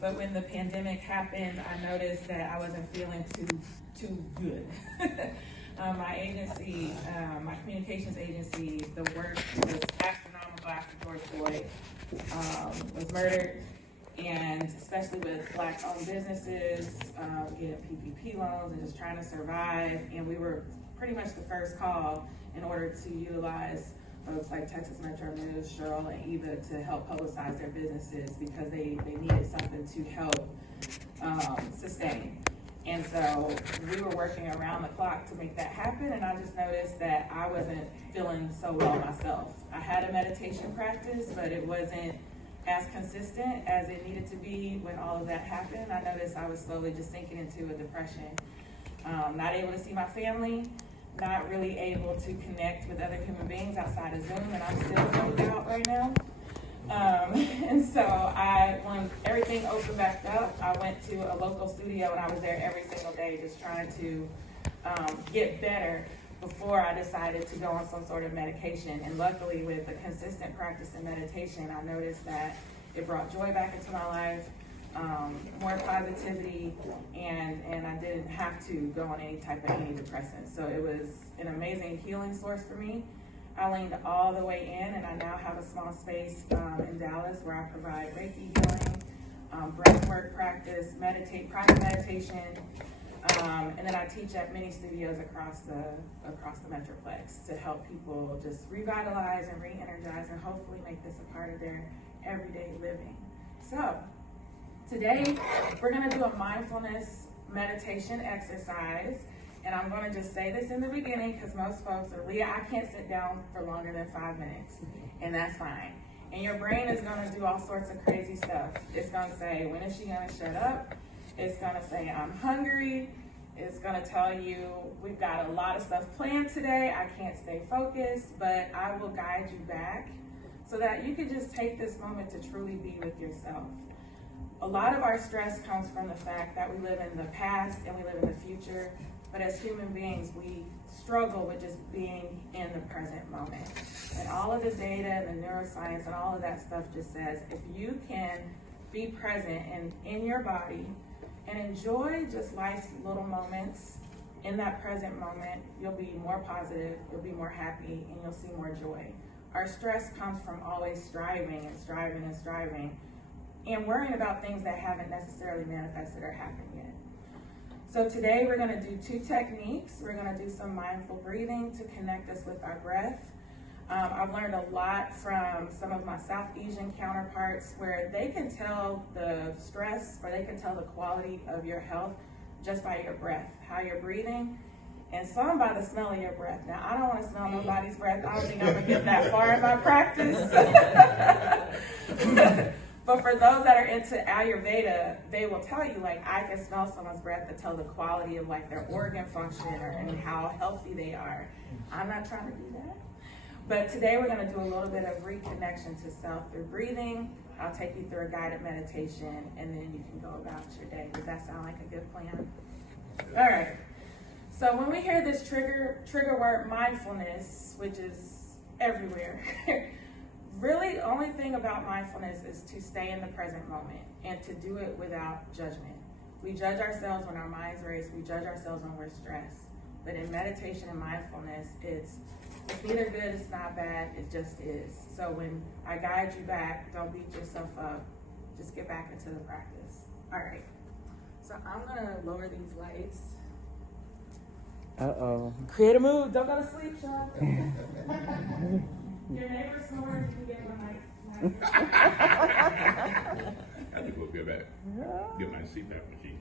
But when the pandemic happened, I noticed that I wasn't feeling too good. My agency, my communications agency, the work was astronomical after George Floyd was murdered, and especially with Black-owned businesses, getting PPP loans and just trying to survive. And we were pretty much the first call in order to utilize folks like Texas Metro News, Cheryl, and Eva to help publicize their businesses because they needed something to help sustain. And so we were working around the clock to make that happen, and I just noticed that I wasn't feeling so well myself. I had a meditation practice, but it wasn't as consistent as it needed to be when all of that happened. I noticed I was slowly just sinking into a depression. Not able to see my family, not really able to connect with other human beings outside of Zoom, and I'm still zoned out right now. And so when everything opened back up, I went to a local studio and I was there every single day just trying to get better before I decided to go on some sort of medication. And luckily, with a consistent practice in meditation, I noticed that it brought joy back into my life, more positivity, and I didn't have to go on any type of antidepressant. So it was an amazing healing source for me. I leaned all the way in, and I now have a small space in Dallas where I provide Reiki healing, breathwork practice, private meditation, and then I teach at many studios across the Metroplex to help people just revitalize and re-energize and hopefully make this a part of their everyday living. So today we're going to do a mindfulness meditation exercise. And I'm going to just say this in the beginning because most folks are, Leah, I can't sit down for longer than 5 minutes, and that's fine. And your brain is going to do all sorts of crazy stuff. It's going to say, when is she going to shut up? It's going to say, I'm hungry. It's going to tell you, we've got a lot of stuff planned today. I can't stay focused, but I will guide you back so that you can just take this moment to truly be with yourself. A lot of our stress comes from the fact that we live in the past and we live in the future. But as human beings, we struggle with just being in the present moment. And all of the data and the neuroscience and all of that stuff just says, if you can be present and in your body and enjoy just life's little moments in that present moment, you'll be more positive, you'll be more happy, and you'll see more joy. Our stress comes from always striving and striving and striving and worrying about things that haven't necessarily manifested or happened yet. So today we're going to do 2 techniques. We're going to do some mindful breathing to connect us with our breath. I've learned a lot from some of my South Asian counterparts where they can tell the stress or they can tell the quality of your health just by your breath, how you're breathing, and some by the smell of your breath. Now, I don't want to smell nobody's breath. I don't think I'm going to get that far in my practice. But for those that are into Ayurveda, they will tell you, like, I can smell someone's breath to tell the quality of, like, their organ function and how healthy they are. I'm not trying to do that. But today we're going to do a little bit of reconnection to self through breathing. I'll take you through a guided meditation, and then you can go about your day. Does that sound like a good plan? All right. So when we hear this trigger word mindfulness, which is everywhere, really, the only thing about mindfulness is to stay in the present moment and to do it without judgment. We judge ourselves when our minds race. We judge ourselves when we're stressed. But in meditation and mindfulness, it's neither good, it's not bad, it just is. So when I guide you back, don't beat yourself up. Just get back into the practice. All right. So I'm going to lower these lights. Uh-oh. Create a mood. Don't go to sleep, Sean. Your neighbor snoring, you can get one night. I think we'll get my CPAP machine.